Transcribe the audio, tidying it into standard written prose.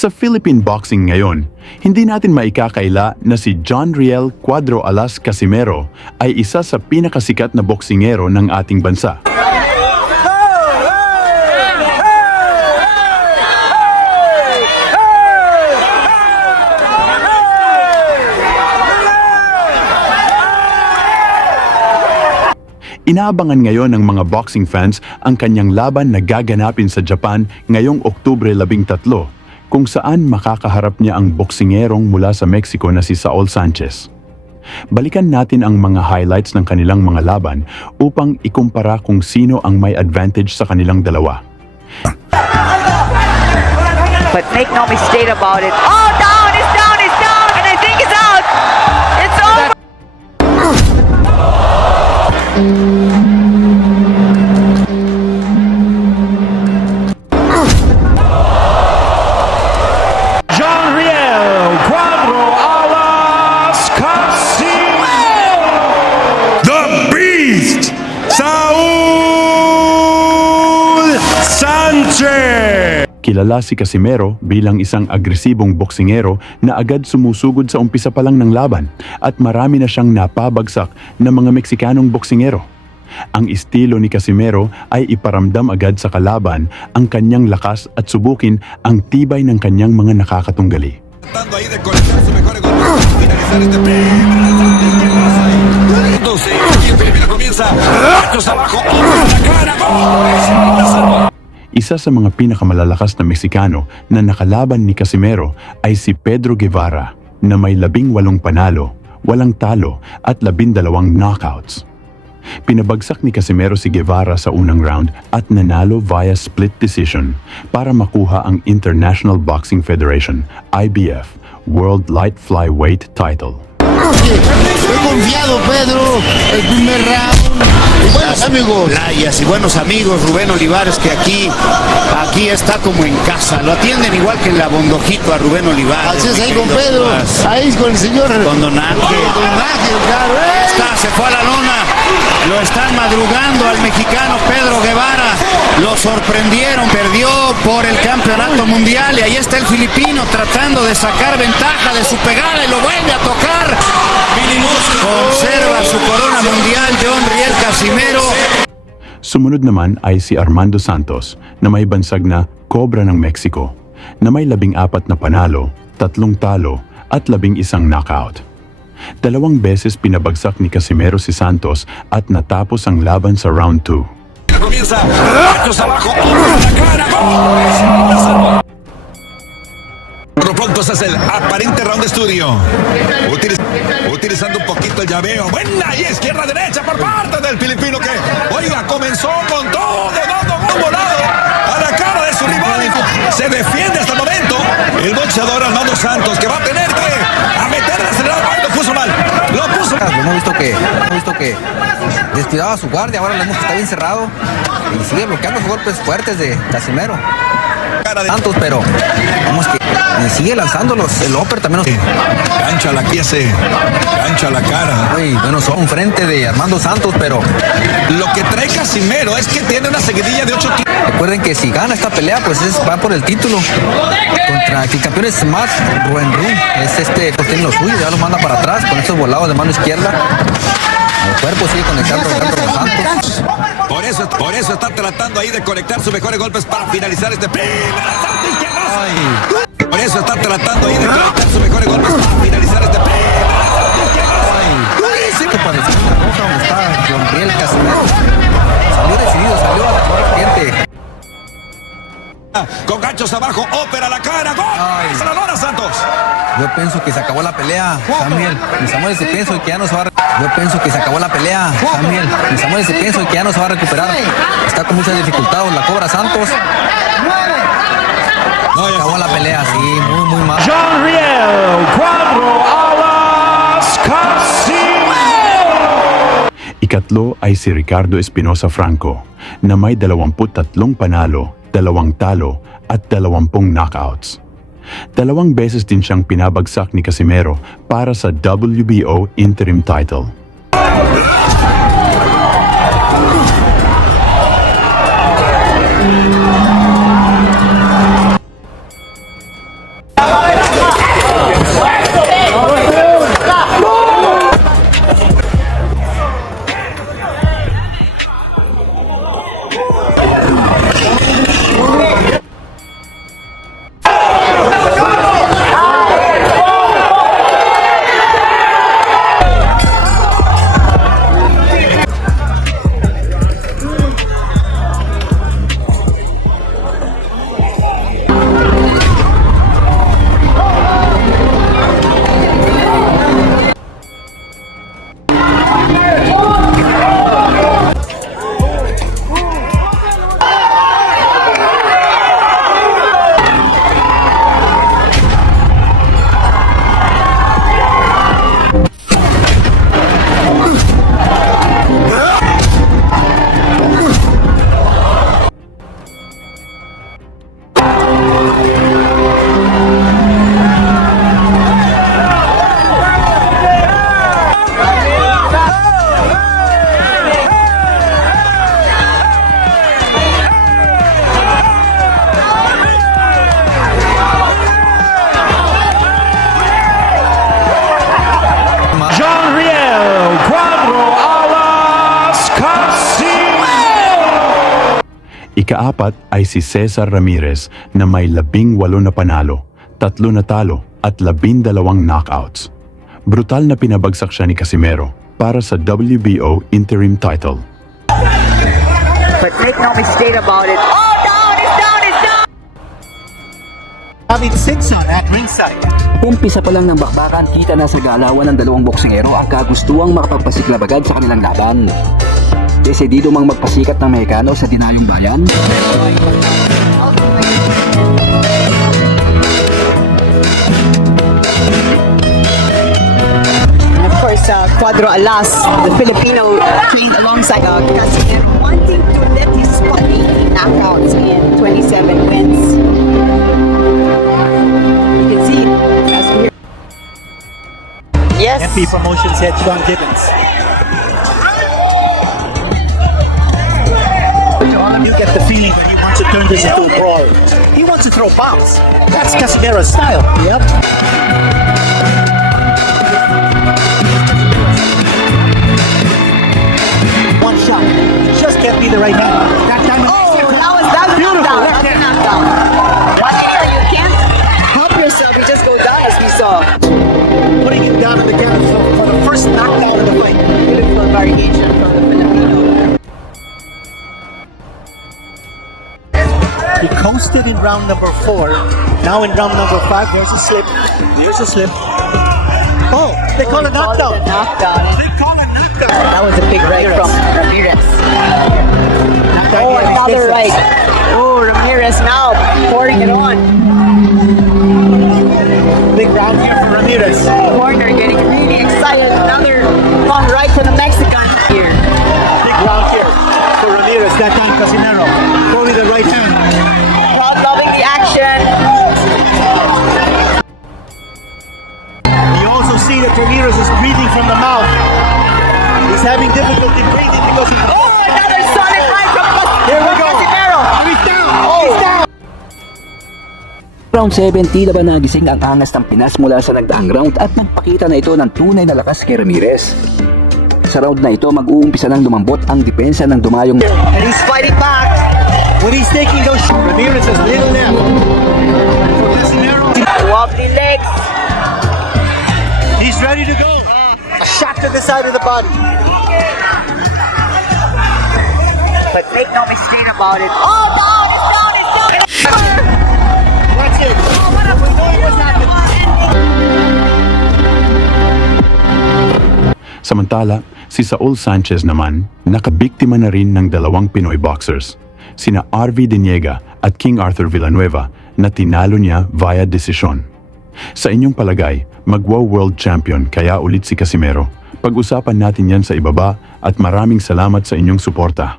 Sa Philippine boxing ngayon, hindi natin maikakaila na si John Riel Cuadro Alas Casimero ay isa sa pinakasikat na boksingero ng ating bansa. Inaabangan ngayon ng mga boxing fans ang kanyang laban na gaganapin sa Japan ngayong Oktubre 13, kung saan makakaharap niya ang boksingerong mula sa Mexico na si Saul Sanchez. Balikan natin ang mga highlights ng kanilang mga laban upang ikumpara kung sino ang may advantage sa kanilang dalawa. But make no mistake about it. Oh, down! It's down! It's down! And I think it's out! It's over! John Riel Cuadro Alas Casimero. The Beast, Saul Sanchez. Kilala si Casimero bilang isang agresibong boksingero na agad sumusugod sa umpisa pa lang ng laban at marami na siyang napabagsak ng mga Meksikanong boksingero. Ang estilo ni Casimero ay iparamdam agad sa kalaban ang kanyang lakas at subukin ang tibay ng kanyang mga nakakatunggali. Tratando ahí de conectar su mejor gol para finalizar este entonces, aquí en Filipina comienza Gachos abajo, la cara, gol. Isa sa mga pinakamalalakas na Meksikano na nakalaban ni Casimero ay si Pedro Guevara na may 18 panalo, 8 talo at 12 knockouts. Pinabagsak ni Casimero si Guevara sa unang round at nanalo via split decision para makuha ang International Boxing Federation (IBF) World Light Flyweight title. Fue confiado Pedro, el primer round. Y buenos amigos. Playas y buenos amigos, Rubén Olivares, que aquí está como en casa. Lo atienden igual que en la Bondojito a Rubén Olivares. Así es, ahí con Pedro, ahí con el señor. Con Don Ángel. Don Ángel, claro. Se fue a la lona. Lo están madrugando al mexicano Pedro Guevara. Lo sorprendieron, perdió por el campeonato mundial y ahí está el filipino tratando de sacar ventaja de su pegada y lo vuelve a tocar. Conserva su corona mundial John Riel Casimero. Sumunod naman ay si Armando Santos na may bansag na Cobra ng Mexico na may 14 na panalo, 3 talo at 11 knockout. 2 beses pinabagsak ni Casimero si Santos at natapos ang laban sa round 2. Comienza Gachos abajo, la cara, gol. Por lo pronto ese es el aparente round de estudio. Utilizando un poquito el llaveo. Buena y izquierda-derecha por parte del filipino que, oiga, comenzó con todo, dando un volado a la cara de su rival. Se defiende hasta el momento el boxeador Armando Santos, que va a tener que meter el acelerador. Ay, lo puso mal. Lo puso mal. Hemos visto que descuidaba su guardia, ahora vemos que está bien cerrado y sigue bloqueando los golpes fuertes de Casimero. Santos, pero vamos que sigue lanzándolos, el upper también. Gancha la quiese, gancha la cara. Uy, bueno, son frente de Armando Santos, pero Lo que trae Casimero es que tiene una seguidilla de 8 tiros. recuerden que si gana esta pelea, pues va por el título contra el campeón es Matt Ruen, es pues tiene lo suyo, ya lo manda para atrás con esos volados de mano izquierda. El cuerpo sigue conectando los Santos. Por eso está tratando ahí de conectar sus mejores golpes para finalizar este primer asalto izquierdazo. Por eso está tratando ahí de conectar sus mejores golpes para finalizar este primer asalto izquierdazo. Buenísimo. Parecía una roja donde está John Riel Casimero. Salió decidido, salió a la corriente. Con ganchos abajo, ópera la cara, gol. Se la lona Santos. Yo pienso que se acabó la pelea, Samuel. Mis amores, pienso que ya no se va a Yo pienso que se acabó la pelea, Samuel. Mis amores, pienso que ya no se va a recuperar. Está con muchas dificultades, la cobra Santos. Se acabó la pelea, sí, muy mal. John Riel Cuadro Alas Casimero. Ikatlo ay si Ricardo Espinosa Franco na may 23 panalo, 2 talo at 20 knockouts. 2 beses din siyang pinabagsak ni Casimero para sa WBO interim title. Ikaapat ay si Cesar Ramirez na may 18 na panalo, 3 na talo at 12 knockouts. Brutal na pinabagsak siya ni Casimero para sa WBO interim title. But make no mistake about it. Oh, down! It's down! It's down! David Simpson at ringside. Umpisa pa lang ng bakbakan, kita na sa galawan ng dalawang boksingero ang kagustuang makapagpasiklabagad sa kanilang laban. Desidido mang magpasikat ng Mexicano sa dinayong bayan. And of course, Cuadro Alas, the Filipino, trained alongside Casimero, wanting to let his body knockouts in 27 wins. You can see Casimero. Yes. MP Promotions head Sean Gibbons. You get the feeling that he wants to turn this into a brawl. He wants to throw bombs. That's Casimero's style. Yep. One shot. It just can't be the right hand. That time. Oh, that was Beautiful knockdown. left That's a hand. knockdown. One area you can't help yourself. You just go down as we saw. Putting him down on the ground for the first knockdown of the fight. Beautiful variation from the Filipino. He coasted in round number 4. Now in round number 5, there's a slip. There's a slip. Oh, they call a knockdown. Knockdown. They call a knockdown. That was a big right from Ramirez. Knockdown Oh, here. another right. Oh, Ramirez now pouring it on. Big round here for Ramirez. Corner getting really excited. Another long right to the Mexican here. Big round here for Ramirez. That time Casimero throwing the right hand. Crowd loving the action. You also see that Ramirez is breathing from the mouth. He's having difficulty breathing because he... Oh, another solid right from Here we go. Casimero. He's down. He's down. Round 7, tila ba nagising ang angas ng Pinas mula sa nagdaang round at nagpakita na ito ng tunay na lakas kay Ramirez. Sa round na ito, mag-uumpisa ng lumambot ang depensa ng dumayong And he's fighting back. When he's taking those shots, Ramirez has little left. For Casimero, Wobbly legs. he's ready to go. A shot to the side of the body. But make no mistake about it. Oh, down! It's down! It's down! That's it. We know what's happening. Samantala, si Saul Sanchez naman, nakabiktima na rin ng dalawang Pinoy boxers, sina RV Deniega at King Arthur Villanueva na tinalo niya via desisyon. Sa inyong palagay, magwa-world champion kaya ulit si Casimero? Pag-usapan natin yan sa ibaba at maraming salamat sa inyong suporta.